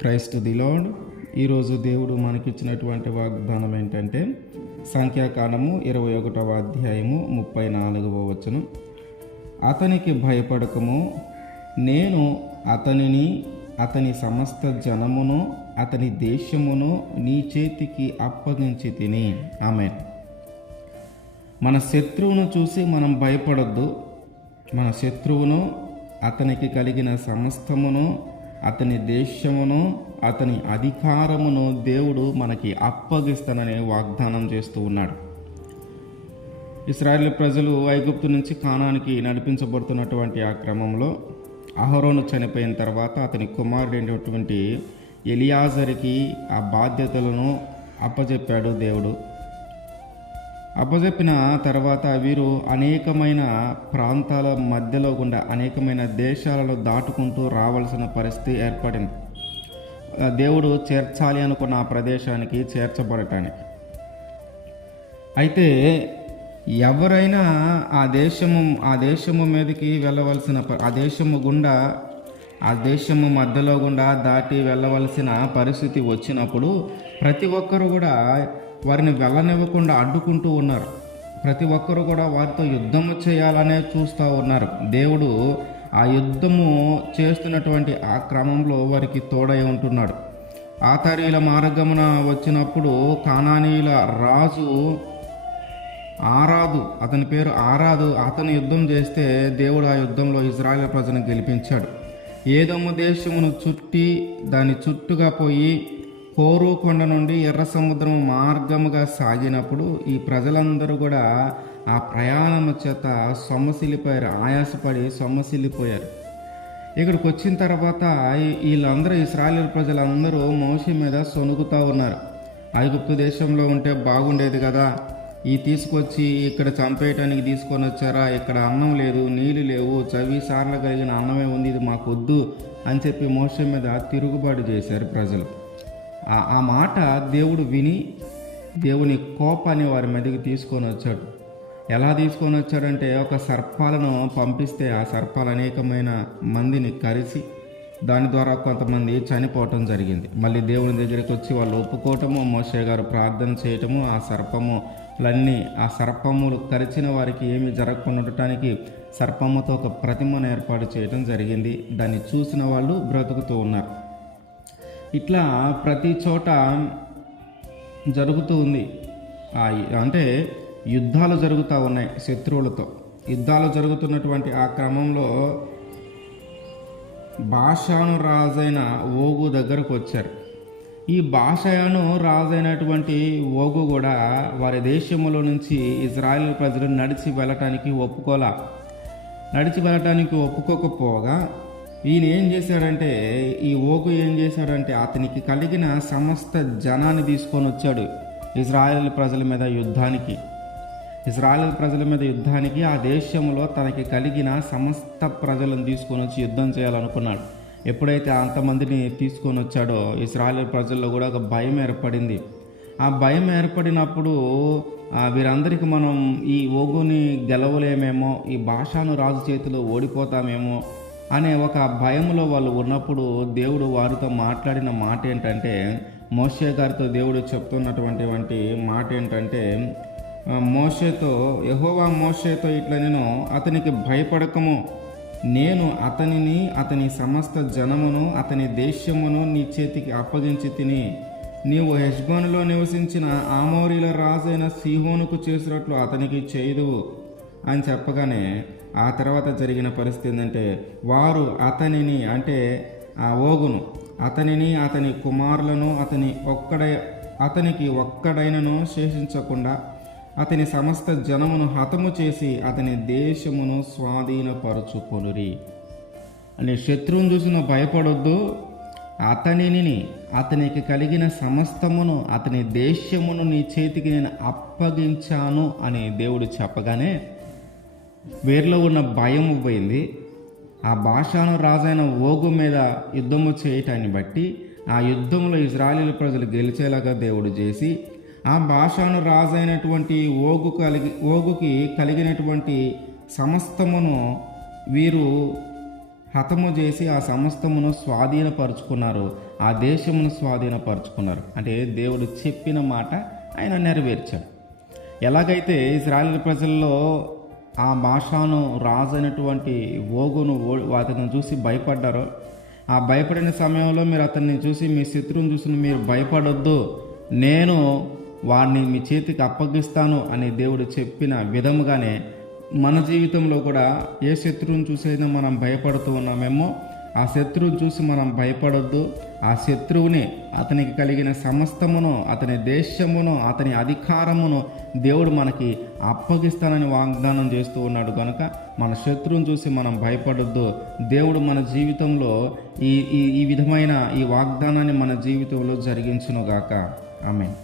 Christ the lord. ఈరోజు దేవుడు మనకిచ్చినటువంటి వాగ్దానం ఏంటంటే సంఖ్యాకాండము 21వ అధ్యాయము 34వ వచనం. అతనికి భయపడకము, నేను అతనిని, అతని సమస్త జనమును, అతని దేశమును నీ చేతికి అప్పగించి తిని. ఆమేన్. మన శత్రువును చూసి మనం భయపడొద్దు. మన శత్రువును, అతనికి కలిగిన సమస్తమును, అతని దేశమును, అతని అధికారమును దేవుడు మనకి అప్పగిస్తానని వాగ్దానం చేస్తూ ఉన్నాడు. ఇశ్రాయేలు ప్రజలు ఐగుప్తు నుంచి కానానికి నడిపించబడుతున్నటువంటి ఆ క్రమంలో అహరోను చనిపోయిన తర్వాత అతని కుమారుడైనటువంటి ఎలియాజరుకి ఆ బాధ్యతలను అప్పజెప్పాడు దేవుడు. అప్పజెప్పిన తర్వాత వీరు అనేకమైన ప్రాంతాల మధ్యలో గుండా అనేకమైన దేశాలను దాటుకుంటూ రావాల్సిన పరిస్థితి ఏర్పడింది. దేవుడు చేర్చాలి అనుకున్న ఆ ప్రదేశానికి చేర్చబడటానికి. అయితే ఎవరైనా ఆ దేశము మీదకి వెళ్ళవలసిన ఆ దేశము మధ్యలో గుండా దాటి వెళ్ళవలసిన పరిస్థితి వచ్చినప్పుడు ప్రతి ఒక్కరు కూడా వారిని వెళ్ళనివ్వకుండా అడ్డుకుంటూ ఉన్నారు. ప్రతి ఒక్కరు కూడా వారితో యుద్ధము చేయాలనే చూస్తూ ఉన్నారు. దేవుడు ఆ యుద్ధము చేస్తున్నటువంటి ఆ క్రమంలో వారికి తోడై ఉంటున్నాడు. ఆతారీల మార్గమున వచ్చినప్పుడు కానానీయుల రాజు ఆరాదు, అతని పేరు ఆరాదు, అతను యుద్ధం చేస్తే దేవుడు ఆ యుద్ధంలో ఇజ్రాయేల్ ప్రజలను గెలిపించాడు. ఏదోము దేశమును చుట్టి దాని చుట్టుగా పోయి కోరు కొండ నుండి ఎర్ర సముద్రం మార్గముగా సాగినప్పుడు ఈ ప్రజలందరూ కూడా ఆ ప్రయాణము చేత సొమ్మసిల్లిపోయారు, ఆయాసపడి సొమ్మసిల్లిపోయారు. ఇక్కడికి వచ్చిన తర్వాత వీళ్ళందరూ ఇశ్రాయేలు ప్రజలందరూ మోషే మీద సొనుగుతూ ఉన్నారు. ఐగుప్తు దేశంలో ఉంటే బాగుండేది కదా, తీసుకొచ్చి ఇక్కడ చంపేయటానికి తీసుకొని వచ్చారా, ఇక్కడ అన్నం లేదు, నీళ్ళు లేవు, చవి సార్లు కలిగిన అన్నమే ఉంది, ఇది మాకు వద్దు అని చెప్పి మోషే మీద తిరుగుబాటు చేశారు ప్రజలు. ఆ మాట దేవుడు విని దేవుని కోపాన్ని వారి మీదకి తీసుకొని వచ్చాడు. ఎలా తీసుకొని వచ్చాడంటే ఒక సర్పాలను పంపిస్తే ఆ సర్పాలు అనేకమైన మందిని కరిచి దాని ద్వారా కొంతమంది చనిపోవటం జరిగింది. మళ్ళీ దేవుని దగ్గరికి వచ్చి వాళ్ళు ఒప్పుకోవటము, మోషే గారు ప్రార్థన చేయటము, ఆ సర్పములు కరిచిన వారికి ఏమి జరగకుండా ఉండటానికి సర్పముతో ఒక ప్రతిమను ఏర్పాటు చేయటం జరిగింది. దాన్ని చూసిన వాళ్ళు బ్రతుకుతూ ఉన్నారు. ఇట్లా ప్రతి చోట జరుగుతూ ఉంది. అంటే యుద్ధాలు జరుగుతూ ఉన్నాయి, శత్రువులతో యుద్ధాలు జరుగుతున్నటువంటి ఆ క్రమంలో బాషాను రాజైన ఓగు దగ్గరకు వచ్చారు. ఈ బాషాను రాజైనటువంటి ఓగు కూడా వారి దేశంలో నుంచి ఇజ్రాయేల్ ప్రజలు నడిచి వెళ్ళటానికి ఒప్పుకోకపోగా ఈయన ఏం చేశాడంటే, ఈ ఓగు ఏం చేశాడంటే అతనికి కలిగిన సమస్త జనాన్ని తీసుకొని వచ్చాడు ఇజ్రాయేల్ ప్రజల మీద యుద్ధానికి. ఆ దేశంలో తనకి కలిగిన సమస్త ప్రజలను తీసుకొని వచ్చి యుద్ధం చేయాలనుకున్నాడు. ఎప్పుడైతే అంతమందిని తీసుకొని వచ్చాడో ఇజ్రాయేల్ ప్రజల్లో కూడా ఒక భయం ఏర్పడింది. ఆ భయం ఏర్పడినప్పుడు వీరందరికీ మనం ఈ ఓగుని గెలవలేమేమో, ఈ బాషాను రాజు చేతిలో ఓడిపోతామేమో అనే ఒక భయంలో వాళ్ళు ఉన్నప్పుడు దేవుడు వారితో మాట్లాడిన మాట ఏంటంటే, మోషే గారితో దేవుడు చెప్తున్నటువంటి మాట ఏంటంటే, యెహోవా మోషేతో ఇట్లా, నేను అతనికి భయపడకము, నేను అతనిని, అతని సమస్త జనమును, అతని దేశమును నీ చేతికి అప్పగించి తిని, నీవు హెష్బోనులో నివసించిన ఆమోరీల రాజైన సీహోనుకు చేసినట్లు అతనికి చేయుదువు అని చెప్పగానే ఆ తర్వాత జరిగిన పరిస్థితి ఏంటంటే, వారు అతనిని, అంటే ఆ ఓగును, అతనిని, అతని కుమారులను, అతనికి ఒక్కడైనను శేషించకుండా అతని సమస్త జనమును హతము చేసి అతని దేశమును స్వాధీనపరుచుకొనురి అని. శత్రువును చూసిన భయపడొద్దు, అతనిని, అతనికి కలిగిన సమస్తమును, అతని దేశమును నీ చేతికి నేను అప్పగించాను అని దేవుడు చెప్పగానే వీరిలో ఉన్న భయం పోయింది. ఆ బాషాను రాజైన ఓగు మీద యుద్ధము చేయటాన్ని బట్టి ఆ యుద్ధంలో ఇజ్రాయేలు ప్రజలు గెలిచేలాగా దేవుడు చేసి, ఆ బాషాను రాజైనటువంటి ఓగుకి కలిగినటువంటి సమస్తమును వీరు హతము చేసి ఆ సమస్తమును స్వాధీనపరుచుకున్నారు, ఆ దేశమును స్వాధీనపరుచుకున్నారు. అంటే దేవుడు చెప్పిన మాట ఆయన నెరవేర్చాడు. ఎలాగైతే ఇశ్రాయేలు ప్రజల్లో ఆ బాషాను రాజు అయినటువంటి ఓగును అతను చూసి భయపడ్డారో, ఆ భయపడిన సమయంలో మీరు అతన్ని చూసి, మీ శత్రువుని చూసి మీరు భయపడొద్దు, నేను వాడిని మీ చేతికి అప్పగిస్తాను అని దేవుడు చెప్పిన విధముగానే మన జీవితంలో కూడా ఏ శత్రువుని చూసైనా మనం భయపడుతూ ఉన్నామేమో, ఆ శత్రువుని చూసి మనం భయపడొద్దు. ఆ శత్రువుని, అతనికి కలిగిన సమస్తమును, అతని దేశమును, అతని అధికారమును దేవుడు మనకి అప్పగిస్తానని వాగ్దానం చేస్తూ ఉన్నాడు. కనుక మన శత్రువుని చూసి మనం భయపడొద్దు. దేవుడు మన జీవితంలో ఈ విధమైన ఈ వాగ్దానాన్ని మన జీవితంలో జరిగించునుగాక. ఆమేన్.